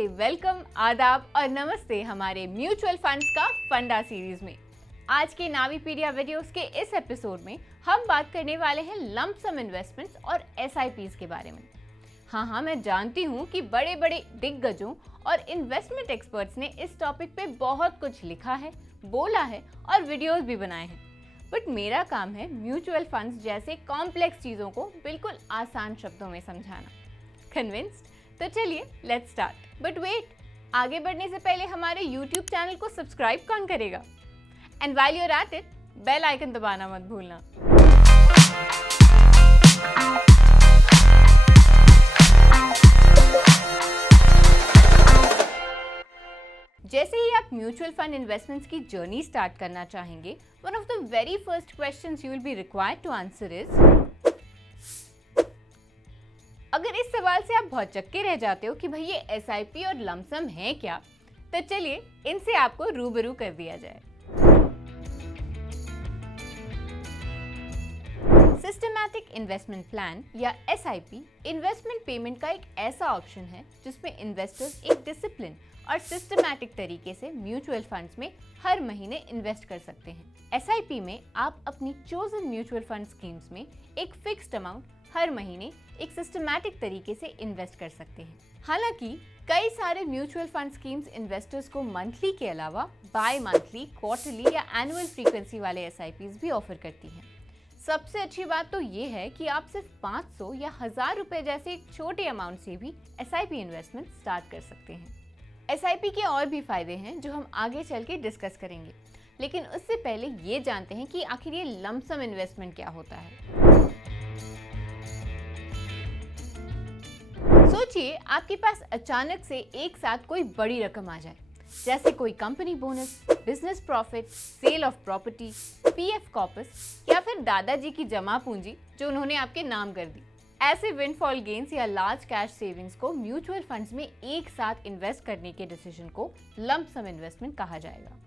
से वेलकम, आदाब और नमस्ते हमारे म्यूचुअल फंड्स का फंडा सीरीज में। आज के नावीपीडिया वीडियोस के इस एपिसोड में हम बात करने वाले हैं लंप सम इन्वेस्टमेंट्स और एसआईपीज के बारे में। हाँ, मैं जानती हूँ कि बड़े बड़े दिग्गजों और इन्वेस्टमेंट एक्सपर्ट्स ने इस टॉपिक पे बहुत कुछ लिखा है, बोला है और वीडियोस भी बनाए हैं, बट मेरा काम है म्यूचुअल फंड्स जैसे कॉम्प्लेक्स चीज़ों को बिल्कुल आसान शब्दों में समझाना। कन्विंस्ड? तो चलिए लेट्स स्टार्ट। बट वेट, आगे बढ़ने से पहले हमारे YouTube चैनल को सब्सक्राइब कौन करेगा? And while you are at it, bell icon दबाना मत भूलना। जैसे ही आप म्यूचुअल फंड इन्वेस्टमेंट्स की जर्नी स्टार्ट करना चाहेंगे, one of the very first questions you will be required to answer is, अगर इस सवाल से आप बहुत चक्के रह जाते हो कि भाई ये एसआईपी और लमसम है क्या, तो चलिए इनसे आपको रूबरू कर दिया जाए। सिस्टमैटिक इन्वेस्टमेंट प्लान या एसआईपी इन्वेस्टमेंट पेमेंट का एक ऐसा ऑप्शन है जिसमें इन्वेस्टर्स एक डिसिप्लिन और सिस्टमैटिक तरीके से म्यूचुअल फंड्स में हर महीने इन्वेस्ट कर सकते हैं। एसआईपी में आप अपनी चोजन म्यूचुअल फंड स्कीम्स में एक फिक्स्ड अमाउंट हर महीने एक सिस्टमैटिक तरीके से इन्वेस्ट कर सकते हैं। हालांकि कई सारे म्यूचुअल फंड स्कीम्स इन्वेस्टर्स को मंथली के अलावा बाय मंथली, क्वार्टरली या एनुअल फ्रीक्वेंसी वाले एसआईपीज भी ऑफर करती हैं। सबसे अच्छी बात तो ये है कि आप सिर्फ 500 या 1000 रुपए जैसे एक छोटे अमाउंट से भी एसआईपी इन्वेस्टमेंट स्टार्ट कर सकते हैं। एसआईपी के और भी फायदे हैं जो हम आगे चल के डिस्कस करेंगे, लेकिन उससे पहले ये जानते हैं कि आखिर ये लंप सम इन्वेस्टमेंट क्या होता है। सोचिए आपके पास अचानक से एक साथ कोई बड़ी रकम आ जाए, जैसे कोई company bonus, business profit, sale of property, PF corpus या फिर दादाजी की जमा पूंजी जो उन्होंने आपके नाम कर दी। ऐसे विंडफॉल गेन्स या लार्ज कैश सेविंग्स को म्यूचुअल फंड्स में एक साथ इन्वेस्ट करने के डिसीजन को लंप सम इन्वेस्टमेंट कहा जाएगा।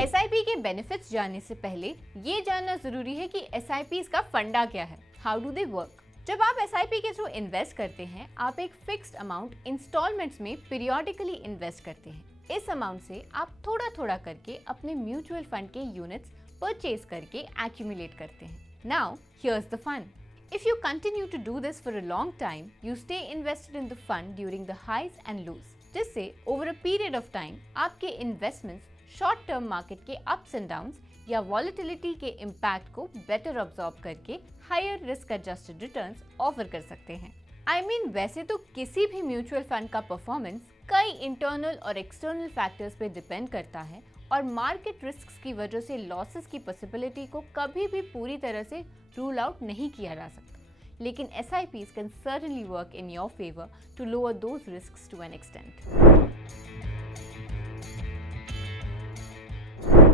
एसआईपी के बेनिफिट्स जानने से पहले ये जानना जरूरी है कि एसआईपी का फंडा क्या है, हाउ डू दे वर्क। जब आप एसआईपी के थ्रू इन्वेस्ट करते हैं, आप एक फिक्स्ड अमाउंट इंस्टॉलमेंट्स में पीरियोडिकली इन्वेस्ट करते हैं। इस अमाउंट से आप थोड़ा थोड़ा करके अपने म्यूचुअल फंड के यूनिट्स परचेज करके एक्यूमुलेट करते हैं। Now here's the fun. If you continue to do this for a long time, you stay invested in the fund during the highs and lows, जिससे over a period of time आपके investments short term market के ups and downs या volatility के impact को better absorb करके higher risk adjusted returns offer कर सकते हैं। वैसे तो किसी भी म्यूचुअल फंड का परफॉर्मेंस कई इंटरनल और एक्सटर्नल फैक्टर्स पे डिपेंड करता है और मार्केट रिस्क्स की वजह से लॉसेस की पॉसिबिलिटी को कभी भी पूरी तरह से रूल आउट नहीं किया जा सकता, लेकिन SIPs can certainly work in your favour to lower those risks to an extent.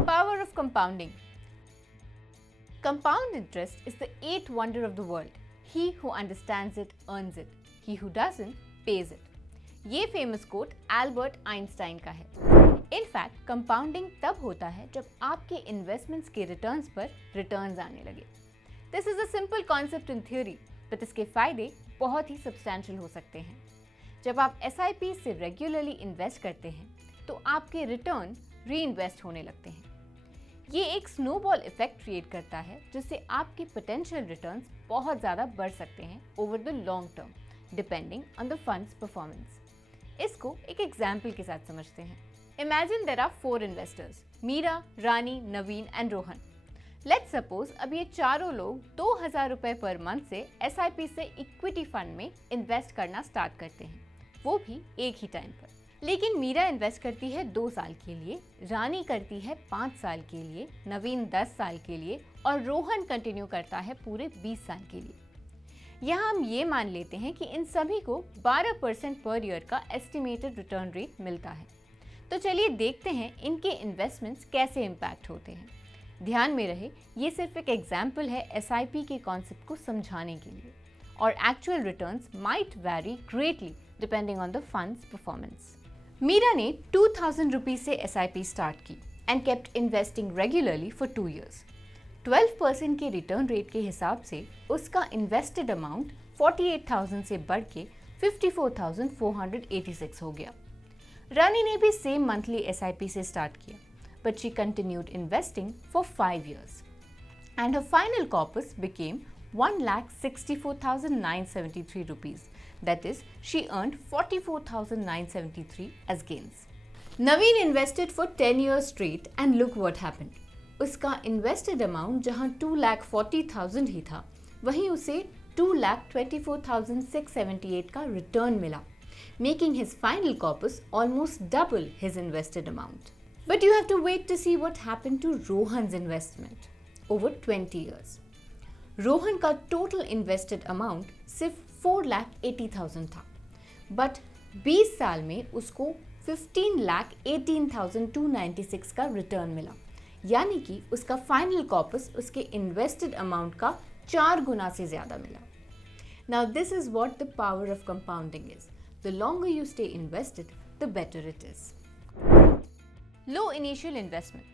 Power of compounding. Compound interest is the eighth wonder of the world. He who understands it earns it. He who doesn't pays it. ये famous quote Albert Einstein का है। In fact compounding तब होता है जब आपके investments के returns पर रिटर्न्स आने लगे। This is a simple concept in theory, but इसके फायदे बहुत ही सब्सटैंशियल हो सकते हैं। जब आप SIP से रेगुलरली इन्वेस्ट करते हैं तो आपके रिटर्न री इन्वेस्ट होने लगते हैं। ये एक स्नोबॉल इफेक्ट क्रिएट करता है जिससे आपके पोटेंशियल रिटर्न्स बहुत ज़्यादा बढ़ सकते हैं over the long term, depending on the funds performance. इसको एक एग्जाम्पल के साथ समझते हैं। Imagine there are 4 investors, Meera, Rani, Naveen and Rohan. Let's suppose अब ये चारों लोग 2000 रुपए पर मंथ से SIP से इक्विटी फंड में इन्वेस्ट करना स्टार्ट करते हैं, वो भी एक ही टाइम पर। लेकिन मीरा इन्वेस्ट करती है 2 साल के लिए, रानी करती है 5 साल के लिए, नवीन 10 साल के लिए और रोहन कंटिन्यू करता है पूरे 20 साल के लिए। यहाँ हम ये मान लेते हैं कि इन सभी को 12% पर ईयर का एस्टिमेटेड रिटर्न रेट मिलता है। तो चलिए देखते हैं इनके इन्वेस्टमेंट्स कैसे इम्पैक्ट होते हैं। ध्यान में रहे, ये सिर्फ एक एग्जाम्पल है SIP के कॉन्सेप्ट को समझाने के लिए, और actual returns might vary greatly depending on the funds performance. Meera ने 2000 रुपीज से SIP स्टार्ट की and kept investing regularly for 2 years। 12% के रिटर्न रेट के हिसाब से उसका इन्वेस्टेड अमाउंट 48,000 से बढ़ के 54,486 हो गया। रानी ने भी सेम मंथली SIP से स्टार्ट किया, but she continued investing for 5 years. And her final corpus became 1,64,973 rupees. That is, she earned 44,973 as gains. Naveen invested for 10 years straight and look what happened. उसका invested amount जहां 2,40,000 ही था, वहीं उसे 2,24,678 का return मिला, making his final corpus almost double his invested amount. But you have to wait to see what happened to Rohan's investment over 20 years. Rohan का total invested amount सिर्फ 4,80,000 था, but 20 साल में उसको 15,18,296 का रिटर्न मिला, यानी कि उसका फाइनल कॉर्पस उसके इन्वेस्टेड अमाउंट का 4 गुना से ज्यादा मिला। Now this is what the power of compounding is. The longer you stay invested, the better it is. Low initial investment.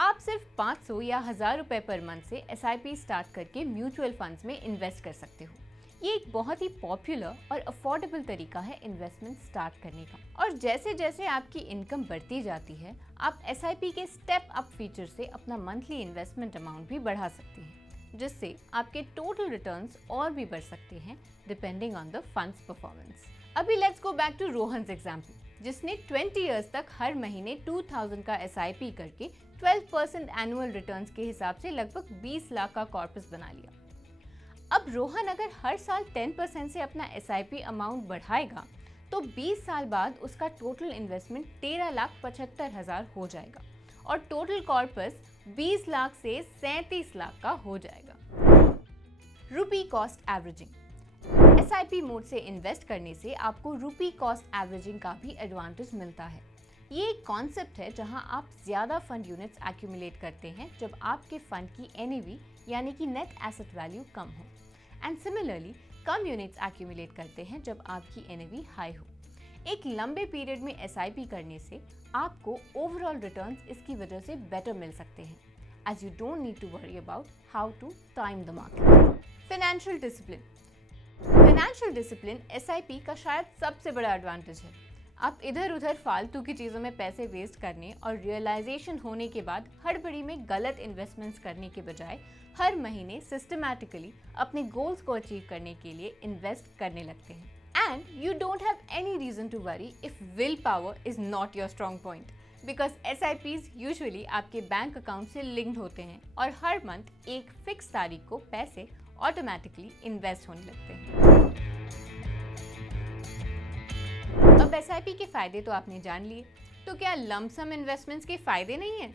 आप सिर्फ 500 या 1000 रुपए पर मंथ से SIP स्टार्ट करके म्यूचुअल फंड्स में इन्वेस्ट कर सकते हो। ये एक बहुत ही पॉपुलर और अफोर्डेबल तरीका है इन्वेस्टमेंट स्टार्ट करने का, और जैसे जैसे आपकी इनकम बढ़ती जाती है, आप SIP के स्टेप अप फीचर से अपना मंथली इन्वेस्टमेंट अमाउंट भी बढ़ा सकते हैं, जिससे आपके टोटल रिटर्न्स और भी बढ़ सकते हैं depending on the funds performance. अभी let's go back to Rohan's example, जिसने 20 इयर्स तक हर महीने 2,000 का SIP करके 12% एनुअल रिटर्न्स के हिसाब से लगभग 20 लाख का कॉर्पस बना लिया। अब रोहन अगर हर साल 10% से अपना SIP अमाउंट बढ़ाएगा तो 20 साल बाद उसका टोटल इन्वेस्टमेंट 13,75,000 हो जाएगा और टोटल कॉर्पस 20 लाख से 37 लाख का हो जाएगा। रुपी कॉस्ट एवरेजिंग। SIP मोड से इन्वेस्ट करने से आपको रुपी कॉस्ट एवरेजिंग का भी एडवांटेज मिलता है। ये एक कॉन्सेप्ट है जहां आप ज्यादा फंड यूनिट्स एक्यूमुलेट करते हैं जब आपके फंड की NAV यानी कि नेट एसेट वैल्यू कम हो, and similarly come units accumulate करते हैं जब आपकी NAV हाई हो। एक लंबे पीरियड में SIP करने से आपको ओवरऑल रिटर्न्स इसकी वजह से बेटर मिल सकते हैं, as you don't need to worry about how to time the market. Financial discipline. Financial discipline SIP का शायद सबसे बड़ा एडवांटेज है। आप इधर उधर फालतू की चीज़ों में पैसे वेस्ट करने और रियलाइजेशन होने के बाद हड़बड़ी में गलत इन्वेस्टमेंट्स करने के बजाय हर महीने सिस्टमैटिकली अपने गोल्स को अचीव करने के लिए इन्वेस्ट करने लगते हैं। And you don't have any reason to worry if willpower is not your strong point, because SIPs usually आपके बैंक अकाउंट से लिंक्ड होते हैं और हर मंथ एक फिक्स तारीख को पैसे ऑटोमेटिकली इन्वेस्ट होने लगते हैं। अब SIP के फायदे तो आपने जान लिए, तो क्या लमसम इन्वेस्टमेंट्स के फायदे नहीं हैं?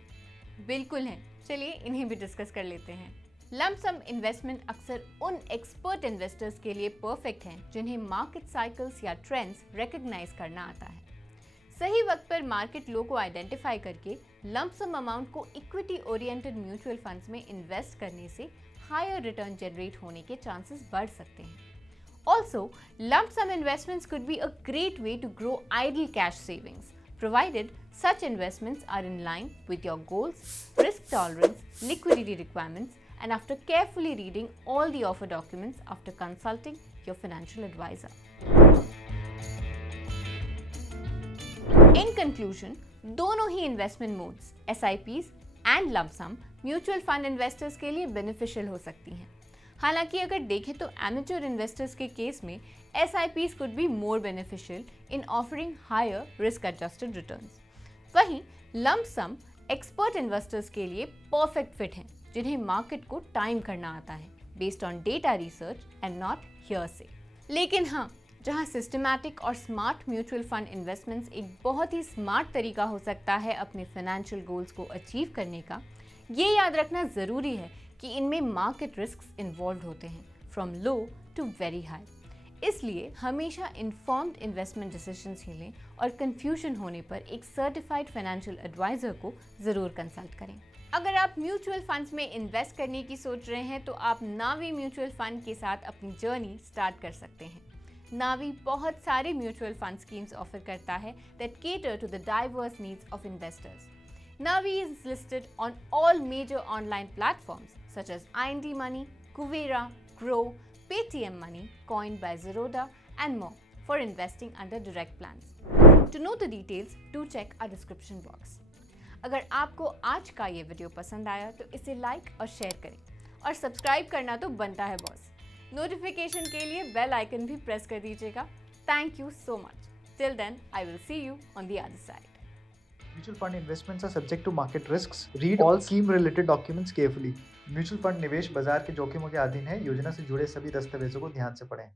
बिल्कुल हैं। चलिए इन्हें भी डिस्कस कर लेते हैं। लमसम इन्वेस्टमेंट अक्सर उन एक्सपर्ट इन्वेस्टर्स के लिए परफेक्ट हैं जिन्हें मार्केट साइकिल्स या ट्रेंड्स रिकॉग्नाइज करना आता है। सही वक्त पर मार्केट लो को आइडेंटिफाई करके लमसम अमाउंट को इक्विटी ओरिएंटेड म्यूचुअल फंड्स में इन्वेस्ट करने से हायर रिटर्न जनरेट होने के चांसेस बढ़ सकते हैं। Also, lump sum investments could be a great way to grow idle cash savings, provided such investments are in line with your goals, risk tolerance, liquidity requirements, and after carefully reading all the offer documents after consulting your financial advisor. In conclusion, दोनों ही investment modes, SIPs and lump sum, mutual fund investors के लिए beneficial हो सकती हैं। हालांकि अगर देखें तो एमेच्योर इन्वेस्टर्स के केस में SIPs could be more beneficial in offering higher risk adjusted returns. वहीं लंप सम एक्सपर्ट इन्वेस्टर्स के लिए परफेक्ट फिट हैं, जिन्हें मार्केट को टाइम करना आता है based on data research and not hearsay. लेकिन हाँ, जहाँ सिस्टमैटिक और स्मार्ट म्यूचुअल फंड इन्वेस्टमेंट्स एक बहुत ही स्मार्ट तरीका हो सकता है अपने फाइनेंशियल गोल्स को अचीव करने का, ये याद रखना ज़रूरी है कि इनमें मार्केट रिस्क्स इन्वॉल्व होते हैं from low to very high. इसलिए हमेशा इन्फॉर्म्ड इन्वेस्टमेंट डिसीजंस ही लें और कंफ्यूजन होने पर एक सर्टिफाइड फाइनेंशियल एडवाइजर को ज़रूर कंसल्ट करें। अगर आप म्यूचुअल फंड्स में इन्वेस्ट करने की सोच रहे हैं तो आप नावी म्यूचुअल फंड के साथ अपनी जर्नी स्टार्ट कर सकते हैं। नावी बहुत सारे म्यूचुअल फंड स्कीम्स ऑफर करता है that cater to the diverse needs of investors. Navi is listed on all major online platforms such as IND Money, Kuvera, Grow, Paytm Money, coined by Zerodha, and more for investing under direct plans. To know the details, do check our description box. अगर आपको आज का ये video पसंद आया तो इसे like और शेयर करें और सब्सक्राइब करना तो बनता है बॉस। नोटिफिकेशन के लिए बेल आइकन भी प्रेस कर दीजिएगा। Thank you so much. Till then, I will see you on the other side. Mutual fund investments are subject to market risks. Read all scheme-related documents carefully. Mutual fund निवेश बाजार के जोखिमों के अधीन है। योजना से जुड़े सभी दस्तावेजों को ध्यान से पढ़ें।